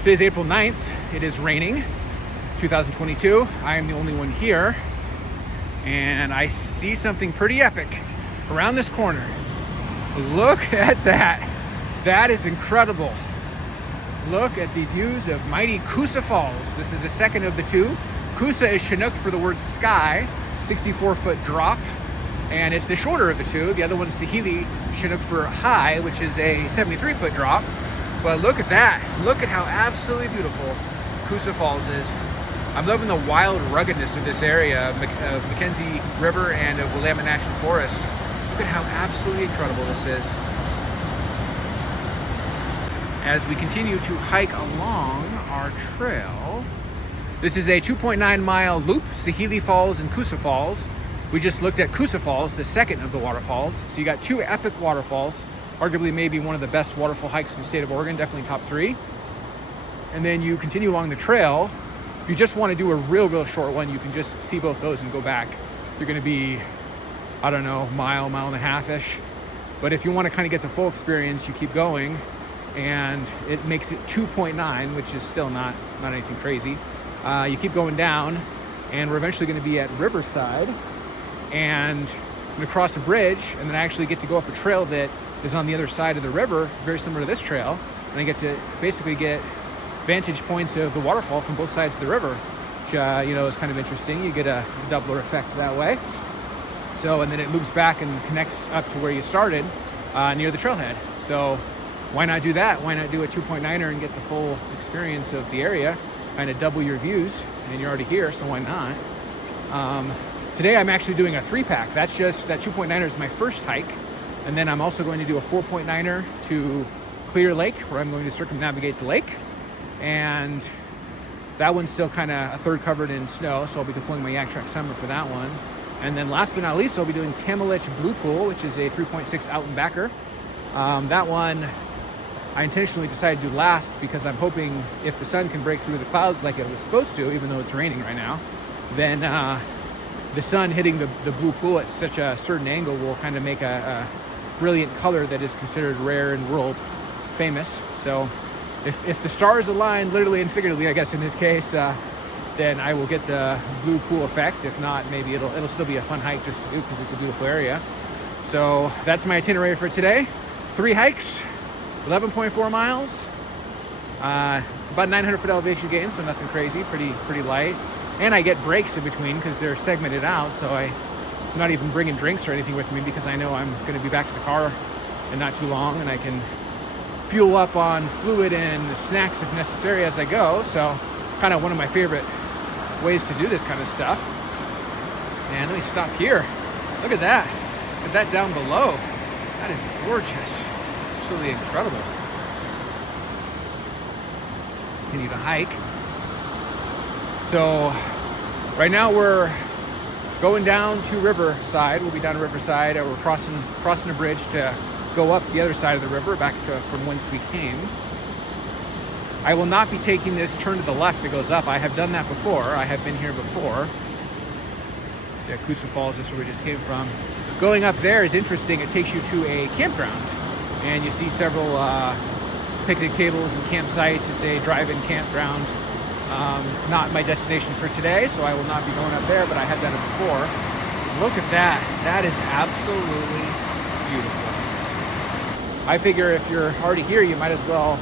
Today's April 9th. It is raining, 2022. I am the only one here, and I see something pretty epic around this corner. Look at that. That is incredible. Look at the views of mighty Koosah Falls. This is the second of the two. Koosah is Chinook for the word sky, 64-foot drop, and it's the shorter of the two. The other one is Sahalie, Chinook for high, which is a 73-foot drop. But look at that. Look at how absolutely beautiful Koosah Falls is. I'm loving the wild ruggedness of this area, of McKenzie River and of Willamette National Forest. Look at how absolutely incredible this is. As we continue to hike along our trail, this is a 2.9 mile loop, Sahalie Falls and Koosah Falls. We just looked at Koosah Falls, the second of the waterfalls. So you got two epic waterfalls, arguably maybe one of the best waterfall hikes in the state of Oregon, definitely top 3. And then you continue along the trail. If you just want to do a real short one, you can just see both those and go back. You're going to be, I don't know, mile and a half-ish. But if you want to kind of get the full experience, you keep going, and it makes it 2.9, which is still not anything crazy. You keep going down, and we're eventually going to be at Riverside, and I'm going to cross a bridge, and then I actually get to go up a trail that is on the other side of the river, very similar to this trail, and I get to basically get vantage points of the waterfall from both sides of the river, which is kind of interesting. You get a doubler effect that way. So, and then it loops back and connects up to where you started, near the trailhead. So why not do that? Why not do a 2.9er and get the full experience of the area, kind of double your views, and you're already here, so why not? Today I'm actually doing a 3-pack. That's just, that 2.9er is my first hike, and then I'm also going to do a 4.9er to Clear Lake, where I'm going to circumnavigate the lake, and that one's still kind of a third covered in snow, so I'll be deploying my Yak Track Summer for that one. And then last but not least, I'll be doing Tamalich Blue Pool, which is a 3.6 out and backer. That one I intentionally decided to do last because I'm hoping if the sun can break through the clouds like it was supposed to, even though it's raining right now, then the sun hitting the blue pool at such a certain angle will kind of make a brilliant color that is considered rare and world famous. So if the stars align, literally and figuratively, I guess in this case, then I will get the blue pool effect. If not, maybe it'll still be a fun hike just to do because it's a beautiful area. So that's my itinerary for today. 3 hikes, 11.4 miles, about 900 foot elevation gain, so nothing crazy, pretty light. And I get breaks in between because they're segmented out, so I'm not even bringing drinks or anything with me because I know I'm going to be back to the car in not too long, and I can fuel up on fluid and snacks if necessary as I go. So kind of one of my favorite ways to do this kind of stuff. And let me stop here. Look at that. Look at that down below. That is gorgeous. Absolutely incredible. Continue to hike. So right now we're going down to Riverside. We'll be down to Riverside, and we're crossing a bridge to go up the other side of the river back to from whence we came. I will not be taking this turn to the left that goes up. I have done that before. I have been here before. See, Koosah Falls, that's where we just came from. Going up there is interesting. It takes you to a campground, and you see several picnic tables and campsites. It's a drive-in campground. Not my destination for today, so I will not be going up there, but I have done it before. Look at that. That is absolutely beautiful. I figure if you're already here, you might as well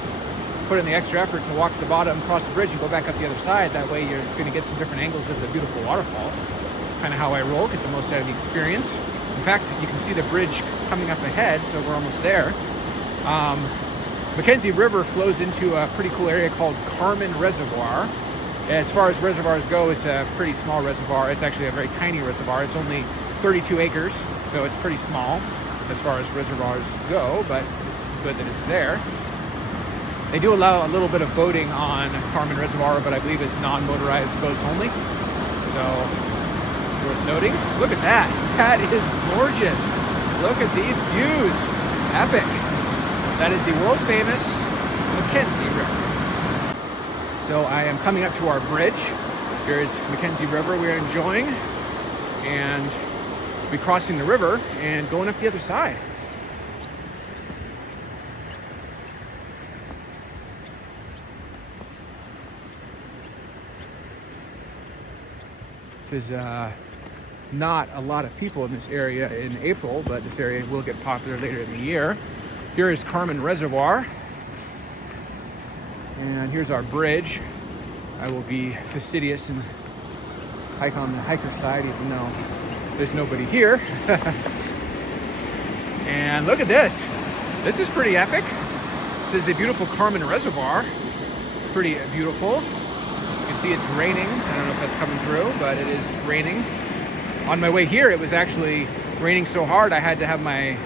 put in the extra effort to walk to the bottom, cross the bridge, and go back up the other side. That way you're going to get some different angles of the beautiful waterfalls. Kind of how I roll, get the most out of the experience. In fact, you can see the bridge coming up ahead, so we're almost there. McKenzie River flows into a pretty cool area called Carmen Reservoir. As far as reservoirs go, it's a pretty small reservoir. It's actually a very tiny reservoir. It's only 32 acres, so it's pretty small as far as reservoirs go, but it's good that it's there. They do allow a little bit of boating on Carmen Reservoir, but I believe it's non-motorized boats only. So, worth noting. Look at that. That is gorgeous. Look at these views. Epic. That is the world-famous McKenzie River. So I am coming up to our bridge. Here's McKenzie River we're enjoying. And we'll be crossing the river and going up the other side. This is not a lot of people in this area in April, but this area will get popular later in the year. Here is Carmen Reservoir. And here's our bridge. I will be fastidious and hike on the hiker side, even though there's nobody here. And look at this. This is pretty epic. This is a beautiful Carmen Reservoir. Pretty beautiful. You can see it's raining. I don't know if that's coming through, but it is raining. On my way here, it was actually raining so hard I had to have my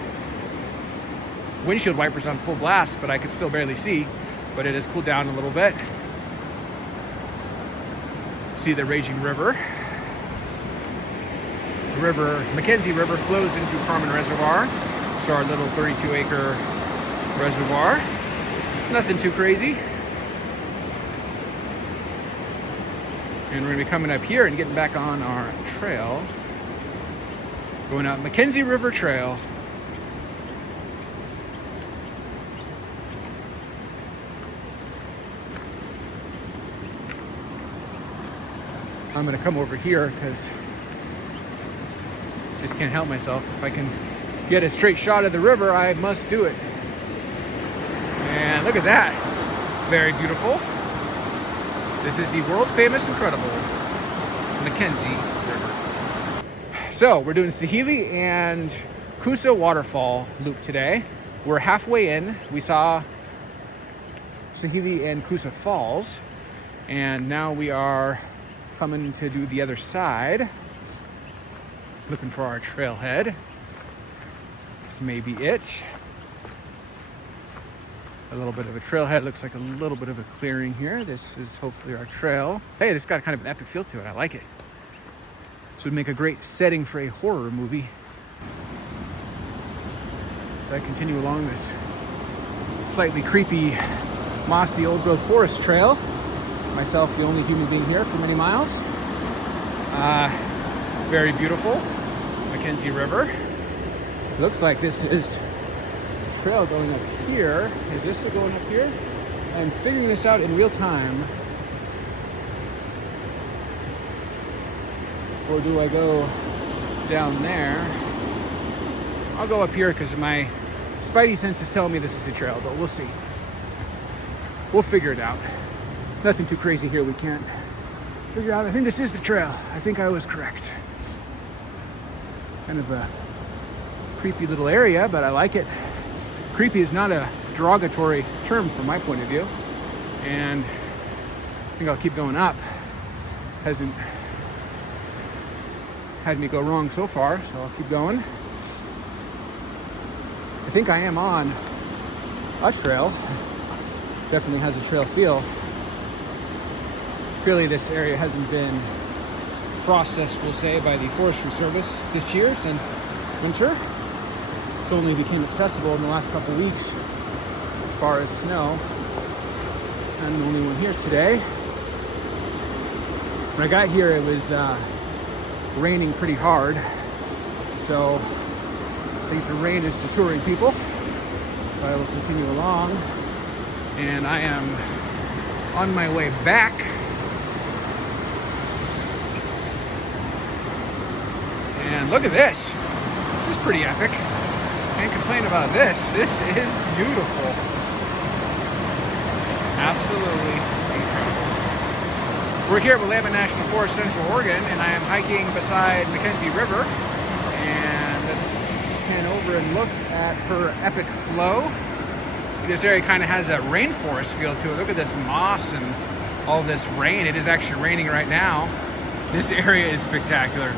windshield wipers on full blast, but I could still barely see. But it has cooled down a little bit. See the raging river. The river, McKenzie River, flows into Carmen Reservoir. So our little 32-acre reservoir. Nothing too crazy. And we're gonna be coming up here and getting back on our trail. Going out McKenzie River Trail. I'm gonna come over here because just can't help myself. If I can get a straight shot of the river, I must do it. And look at that. Very beautiful. This is the world famous, incredible McKenzie River. So we're doing Sahalie and Koosah Waterfall loop today. We're halfway in. We saw Sahalie and Koosah Falls, and now we are coming to do the other side, looking for our trailhead. This may be it. A little bit of a trailhead, looks like a little bit of a clearing here. This is hopefully our trail. Hey, this got kind of an epic feel to it. I like it. This would make a great setting for a horror movie. As I continue along this slightly creepy, mossy old growth forest trail, myself the only human being here for many miles. Very beautiful McKenzie River. Looks like this is a trail going up here. Is this going up here? I'm figuring this out in real time. Or do I go down there? I'll go up here because my spidey sense is telling me this is a trail, but we'll see. We'll figure it out. Nothing too crazy here we can't figure out. I think this is the trail. I think I was correct. Kind of a creepy little area, but I like it. Creepy is not a derogatory term from my point of view. And I think I'll keep going up. Hasn't had me go wrong so far, so I'll keep going. I think I am on a trail. Definitely has a trail feel. Really, this area hasn't been processed, we'll say, by the Forestry Service this year since winter. It's only became accessible in the last couple weeks as far as snow. I'm the only one here today. When I got here, it was raining pretty hard. So I think the rain is deterring people. But I will continue along. And I am on my way back. And look at this. This is pretty epic. Can't complain about this. This is beautiful. Absolutely incredible. We're here at Willamette National Forest, Central Oregon, and I am hiking beside McKenzie River. And let's pan over and look at her epic flow. This area kind of has a rainforest feel to it. Look at this moss and all this rain. It is actually raining right now. This area is spectacular.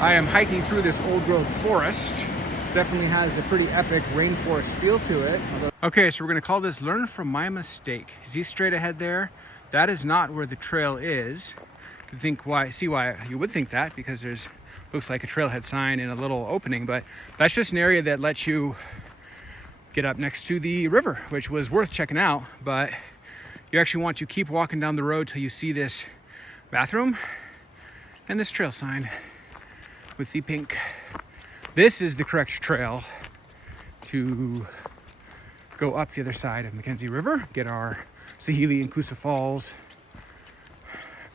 I am hiking through this old growth forest. Definitely has a pretty epic rainforest feel to it. Okay, so we're gonna call this Learn From My Mistake. See straight ahead there? That is not where the trail is. You think see why you would think that, because there's looks like a trailhead sign in a little opening, but that's just an area that lets you get up next to the river, which was worth checking out. But you actually want to keep walking down the road till you see this bathroom and this trail sign with the pink. This is the correct trail to go up the other side of McKenzie River, get our Sahalie and Koosah Falls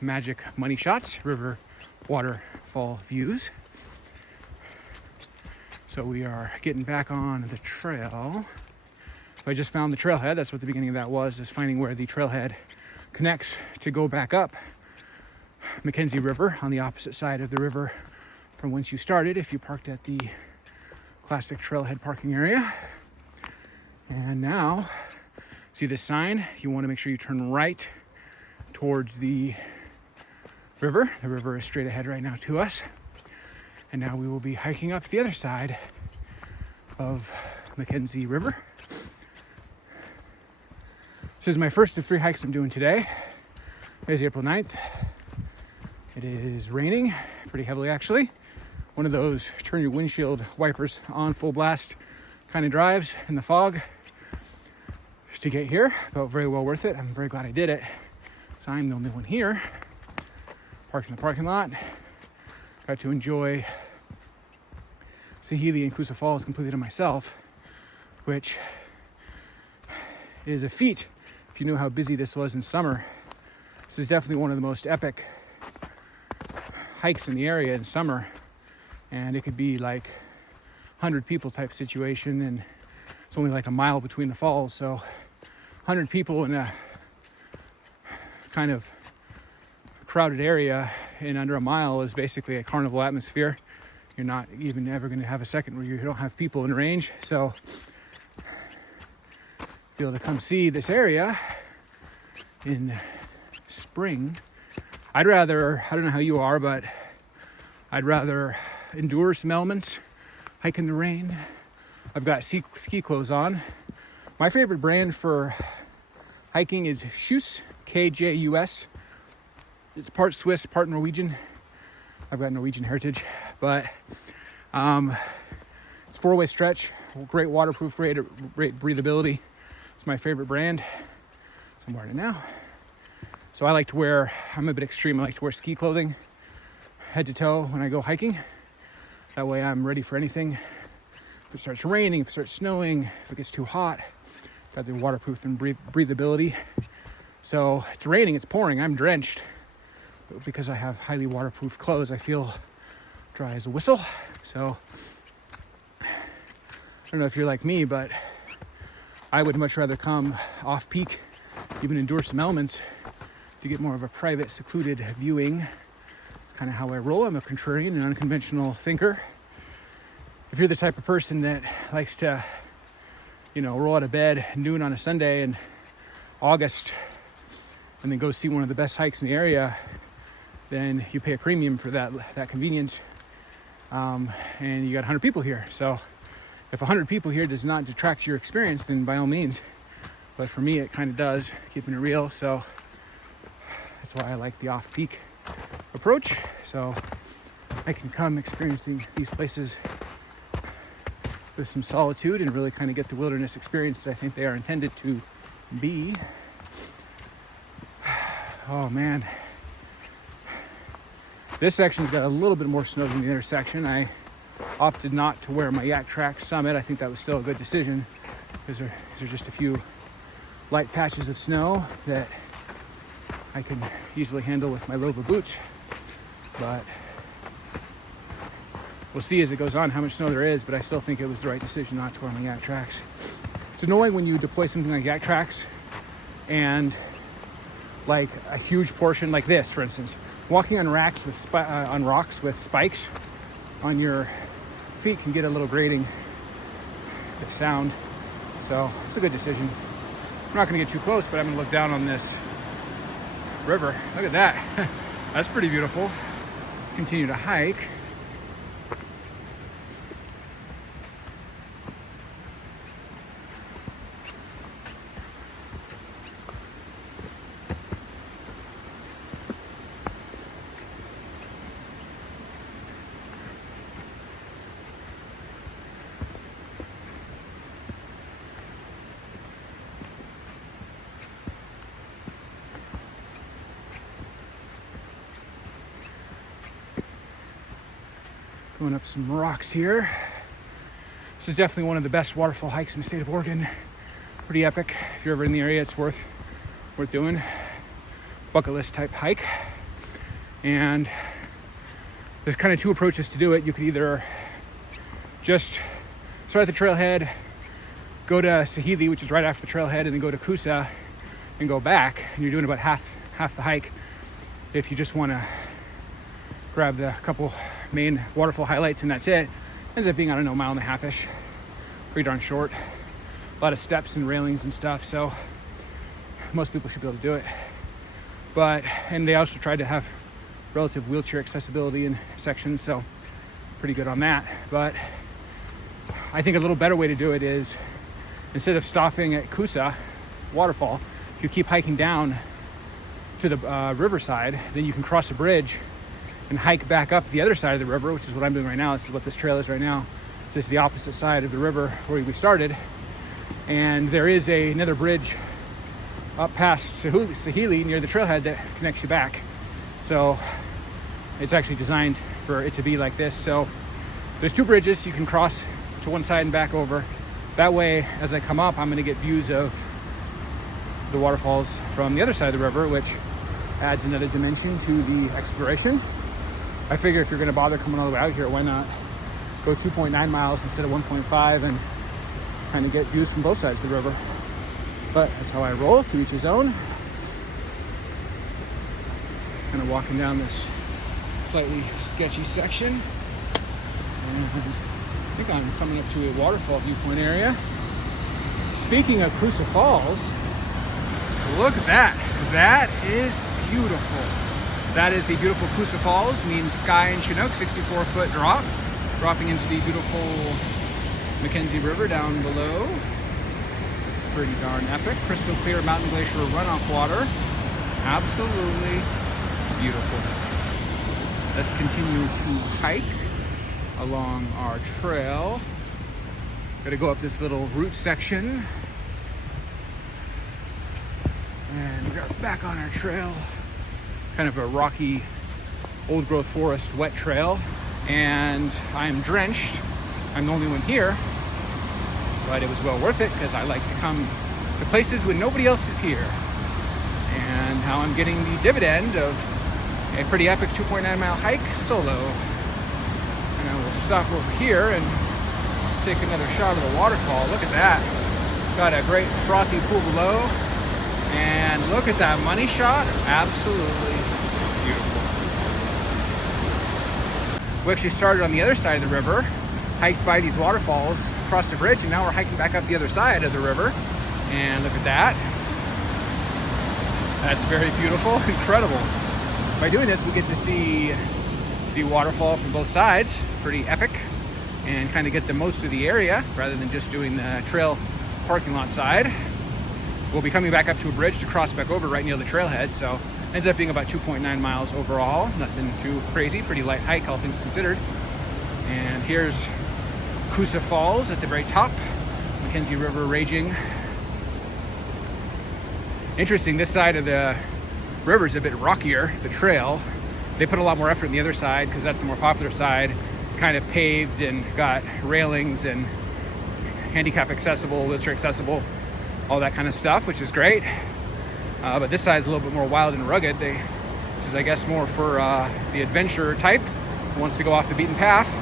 magic money shots, river waterfall views. So we are getting back on the trail. I just found the trailhead. That's what the beginning of that was, is finding where the trailhead connects to go back up McKenzie River on the opposite side of the river from whence you started if you parked at the classic trailhead parking area. And now, see this sign? You want to make sure you turn right towards the river. The river is straight ahead right now to us. And now we will be hiking up the other side of McKenzie River. This is my first of 3 hikes I'm doing today. Today's April 9th. It is raining pretty heavily, actually. One of those turn your windshield wipers on full blast kind of drives in the fog just to get here, but very well worth it. I'm very glad I did it. So I'm the only one here, parked in the parking lot. Got to enjoy Sahalie and Koosah Falls completely to myself, which is a feat if you know how busy this was in summer. This is definitely one of the most epic hikes in the area in summer, and it could be like 100 people type situation, and it's only like a mile between the falls, so 100 people in a kind of crowded area in under a mile is basically a carnival atmosphere. You're not even ever going to have a second where you don't have people in range. So be able to come see this area in spring. I don't know how you are, but I'd rather endure some elements, hike in the rain. I've got ski clothes on. My favorite brand for hiking is Kjus, Kjus. It's part Swiss, part Norwegian. I've got Norwegian heritage, but it's 4-way stretch, great waterproof rate, great breathability. It's my favorite brand, so I'm wearing it now. So I like to wear, I'm a bit extreme, I like to wear ski clothing head to toe when I go hiking. That way I'm ready for anything. If it starts raining, if it starts snowing, if it gets too hot, got the waterproof and breathability. So it's raining, it's pouring, I'm drenched. But because I have highly waterproof clothes, I feel dry as a whistle. So I don't know if you're like me, but I would much rather come off peak, even endure some elements to get more of a private, secluded viewing. It's kind of how I roll. I'm a contrarian and unconventional thinker. If you're the type of person that likes to, roll out of bed noon on a Sunday in August and then go see one of the best hikes in the area, then you pay a premium for that convenience. And you got 100 people here. So if 100 people here does not detract your experience, then by all means. But for me, it kind of does, keeping it real. So that's why I like the off-peak approach. So I can come experience these places with some solitude and really kind of get the wilderness experience that I think they are intended to be. Oh man. This section's got a little bit more snow than the other section. I opted not to wear my Yak Track Summit. I think that was still a good decision because there's just a few light patches of snow that I can easily handle with my Rover boots. But we'll see as it goes on how much snow there is, but I still think it was the right decision not to wear my Yak Tracks. It's annoying when you deploy something like Yak Tracks and like a huge portion like this, for instance, walking on rocks with spikes on your feet can get a little grating, the sound. So it's a good decision. I'm not going to get too close, but I'm going to look down on this river. Look at that. That's pretty beautiful. Let's continue to hike. Going up some rocks here. This is definitely one of the best waterfall hikes in the state of Oregon. Pretty epic. If you're ever in the area, it's worth doing. Bucket list type hike. And there's kind of two approaches to do it. You could either just start at the trailhead, go to Sahalie, which is right after the trailhead, and then go to Koosah and go back, and you're doing about half the hike. If you just want to grab the couple main waterfall highlights and that's it, ends up being, I don't know, 1.5 miles-ish. Pretty darn short. A lot of steps and railings and stuff, so most people should be able to do it. And they also tried to have relative wheelchair accessibility in sections, so pretty good on that. But I think a little better way to do it is, instead of stopping at Koosah Waterfall, if you keep hiking down to the riverside, then you can cross a bridge and hike back up the other side of the river, which is what I'm doing right now. This is what this trail is right now. So it's the opposite side of the river where we started. And there is another bridge up past Sahalie near the trailhead that connects you back. So it's actually designed for it to be like this. So there's 2 bridges you can cross to one side and back over. That way, as I come up, I'm gonna get views of the waterfalls from the other side of the river, which adds another dimension to the exploration. I figure if you're gonna bother coming all the way out here, why not go 2.9 miles instead of 1.5 and kind of get views from both sides of the river. But that's how I roll, to each his own. Kind of walking down this slightly sketchy section. And I think I'm coming up to a waterfall viewpoint area. Speaking of Koosah Falls, look at that. That is beautiful. That is the beautiful Koosah Falls, means sky and Chinook, 64-foot drop, dropping into the beautiful McKenzie River down below. Pretty darn epic. Crystal clear mountain glacier runoff water. Absolutely beautiful. Let's continue to hike along our trail. Gotta go up this little route section. And we're back on our trail. Kind of a rocky, old growth forest, wet trail. And I'm drenched. I'm the only one here. But it was well worth it because I like to come to places when nobody else is here. And now I'm getting the dividend of a pretty epic 2.9 mile hike solo. And I will stop over here and take another shot of the waterfall. Look at that. Got a great frothy pool below. And look at that Moneyshot. Absolutely beautiful. We actually started on the other side of the river, hiked by these waterfalls, crossed a bridge, and now we're hiking back up the other side of the river. And look at that. That's very beautiful, incredible. By doing this, we get to see the waterfall from both sides, pretty epic, and kind of get the most of the area rather than just doing the trail parking lot side. We'll be coming back up to a bridge to cross back over right near the trailhead, so ends up being about 2.9 miles overall. Nothing too crazy, pretty light hike, all things considered. And here's Koosah Falls at the very top, McKenzie River raging. Interesting, this side of the river is a bit rockier, the trail. They put a lot more effort in the other side because that's the more popular side. It's kind of paved and got railings and handicap accessible, wheelchair accessible, all that kind of stuff, which is great. But this side is a little bit more wild and rugged. This is, I guess, more for the adventure type who wants to go off the beaten path.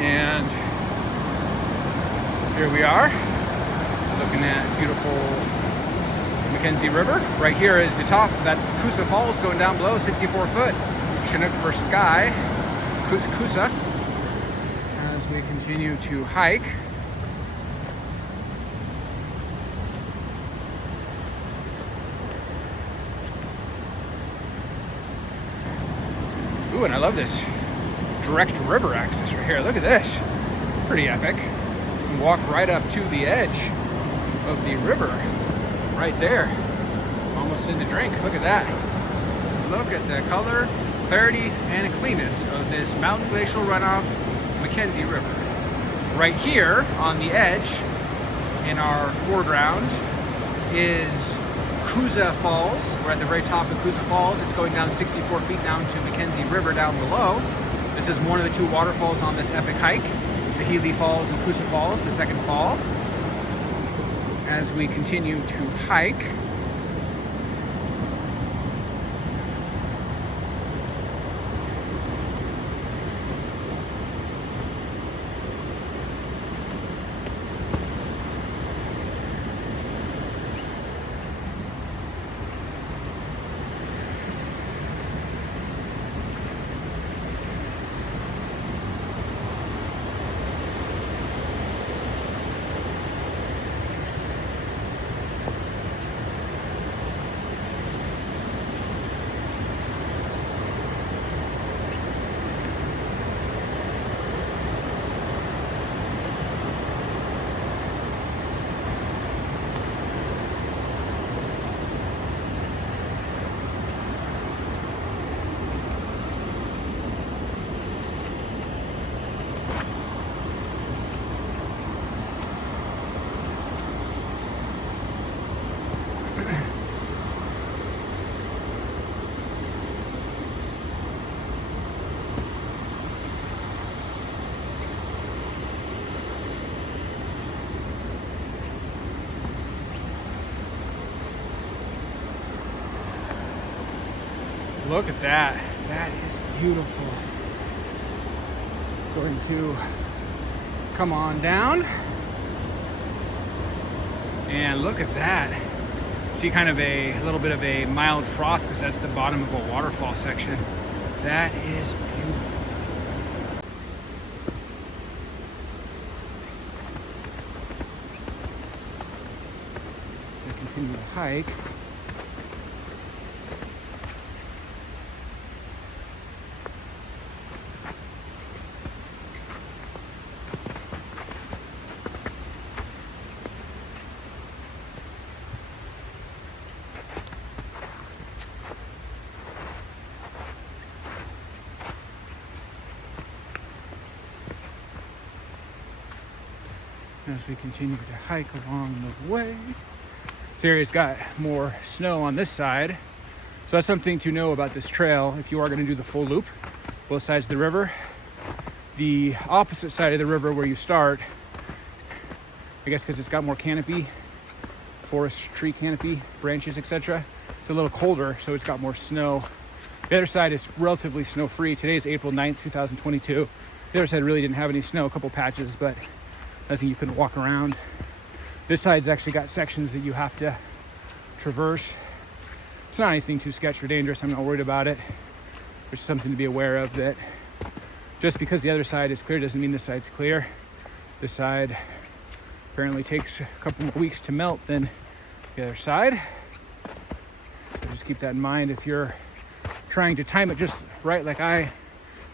And here we are, looking at beautiful McKenzie River. Right here is the top. That's Koosah Falls going down below, 64 foot. Chinook for sky, Koosah. As we continue to hike. Ooh, and I love this direct river access right here. Look at this. Pretty epic. You can walk right up to the edge of the river. Right there. Almost in the drink. Look at that. Look at the color, clarity, and cleanness of this mountain glacial runoff McKenzie River. Right here on the edge in our foreground is Koosah Falls. We're at the very top of Koosah Falls. It's going down 64 feet down to McKenzie River down below. This is one of the 2 waterfalls on this epic hike. Sahalie Falls and Koosah Falls, the second fall. As we continue to hike, Look at that. That is beautiful. Going to come on down. And look at that. See kind of a little bit of a mild froth because that's the bottom of a waterfall section. That is beautiful. We'll continue to hike. As we continue to hike along the way. This area's got more snow on this side. So that's something to know about this trail if you are going to do the full loop, both sides of the river. The opposite side of the river where you start, I guess because it's got more canopy, forest tree canopy, branches, etc. It's a little colder, so it's got more snow. The other side is relatively snow-free. Today is April 9th, 2022. The other side really didn't have any snow, a couple patches, but nothing you couldn't walk around. This side's actually got sections that you have to traverse. It's not anything too sketchy or dangerous. I'm not worried about it. There's something to be aware of, that just because the other side is clear doesn't mean this side's clear. This side apparently takes a couple more weeks to melt than the other side. So just keep that in mind if you're trying to time it just right, like I'm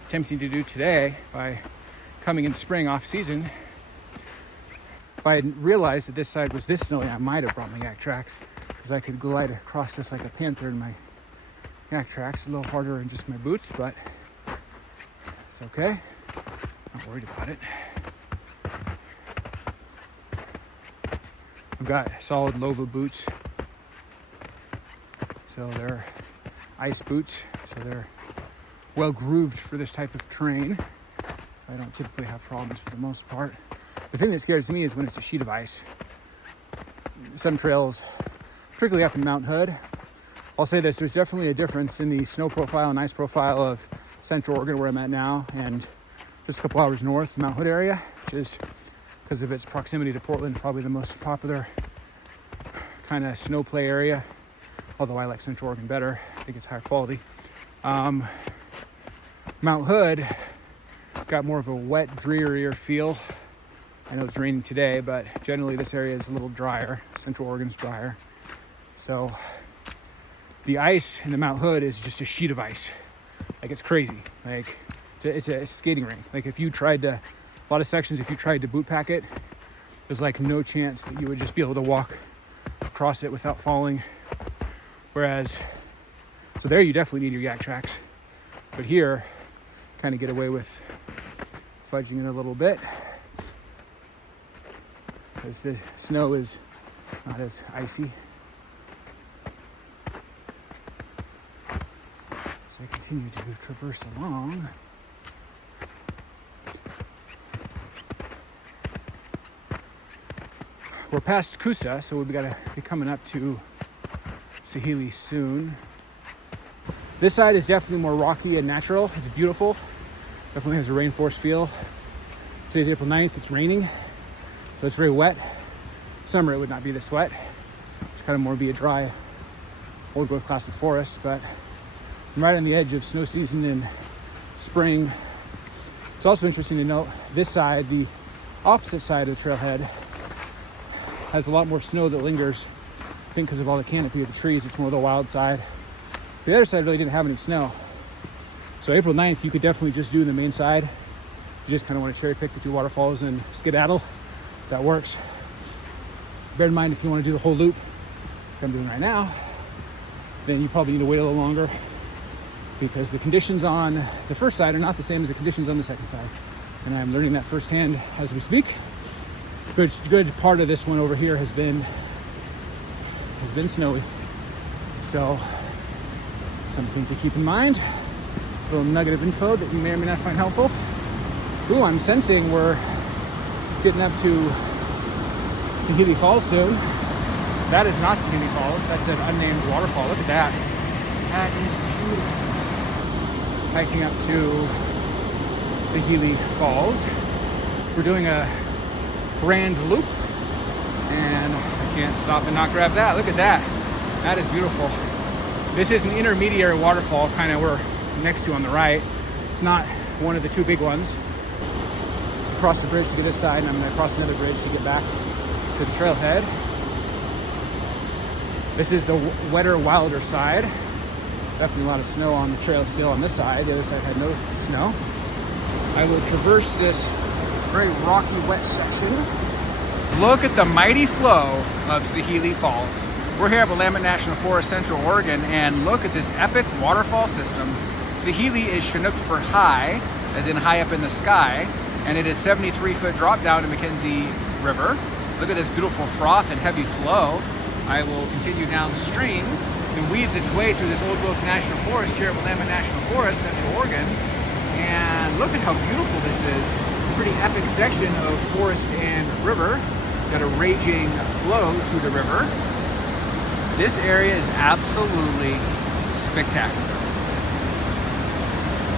attempting to do today by coming in spring off season. If I hadn't realized that this side was this snowy, I might have brought my yak tracks because I could glide across this like a panther in my yak tracks. A little harder in just my boots, but it's okay. Not worried about it. I've got solid Lova boots. So they're ice boots. So they're well grooved for this type of terrain. I don't typically have problems for the most part. The thing that scares me is when it's a sheet of ice. Some trails, particularly up in Mount Hood, I'll say this, there's definitely a difference in the snow profile and ice profile of Central Oregon, where I'm at now, and just a couple hours north, the Mount Hood area, which is, because of its proximity to Portland, probably the most popular kind of snow play area, although I like Central Oregon better. I think it's higher quality. Mount Hood got more of a wet, drearier feel. I know it's raining today, but generally this area is a little drier. Central Oregon's drier. So the ice in the Mount Hood is just a sheet of ice. Like, it's crazy. Like, it's a skating rink. Like, if you tried to, a lot of sections, if you tried to boot pack it, there's like no chance that you would just be able to walk across it without falling. Whereas, so there you definitely need your yak tracks. But here, kind of get away with fudging it a little bit, because the snow is not as icy. So I continue to traverse along. We're past Koosah, so we've got to be coming up to Sahalie soon. This side is definitely more rocky and natural. It's beautiful. Definitely has a rainforest feel. Today's April 9th, it's raining, so it's very wet. Summer it would not be this wet. It's kind of more be a dry, old growth classic forest, but I'm right on the edge of snow season in spring. It's also interesting to note, this side, the opposite side of the trailhead, has a lot more snow that lingers. I think because of all the canopy of the trees, it's more the wild side. The other side really didn't have any snow. So April 9th, you could definitely just do the main side. You just kind of want to cherry pick the two waterfalls and skedaddle. That works. Bear in mind, if you want to do the whole loop, like I'm doing right now, then you probably need to wait a little longer, because the conditions on the first side are not the same as the conditions on the second side. And I'm learning that firsthand as we speak. Good part of this one over here has been snowy. So something to keep in mind. A little nugget of info that you may or may not find helpful. Ooh, I'm sensing we're getting up to Sahalie Falls soon. That is not Sahalie Falls. That's an unnamed waterfall. Look at that. That is beautiful. Hiking up to Sahalie Falls. We're doing a grand loop, and I can't stop and not grab that. Look at that. That is beautiful. This is an intermediary waterfall, kind of we're next to on the right, not one of the two big ones. Cross the bridge to get this side, and I'm going to cross another bridge to get back to the trailhead. This is the wetter, wilder side. Definitely a lot of snow on the trail still on this side. The other side had no snow. I will traverse this very rocky, wet section. Look at the mighty flow of Sahalie Falls. We're here at Willamette National Forest, Central Oregon, and look at this epic waterfall system. Sahalie is Chinook for high, as in high up in the sky, and it is 73-foot drop down to McKenzie River. Look at this beautiful froth and heavy flow. I will continue downstream as it weaves its way through this old growth national forest here at Willamette National Forest, Central Oregon. And look at how beautiful this is. A pretty epic section of forest and river. Got a raging flow to the river. This area is absolutely spectacular.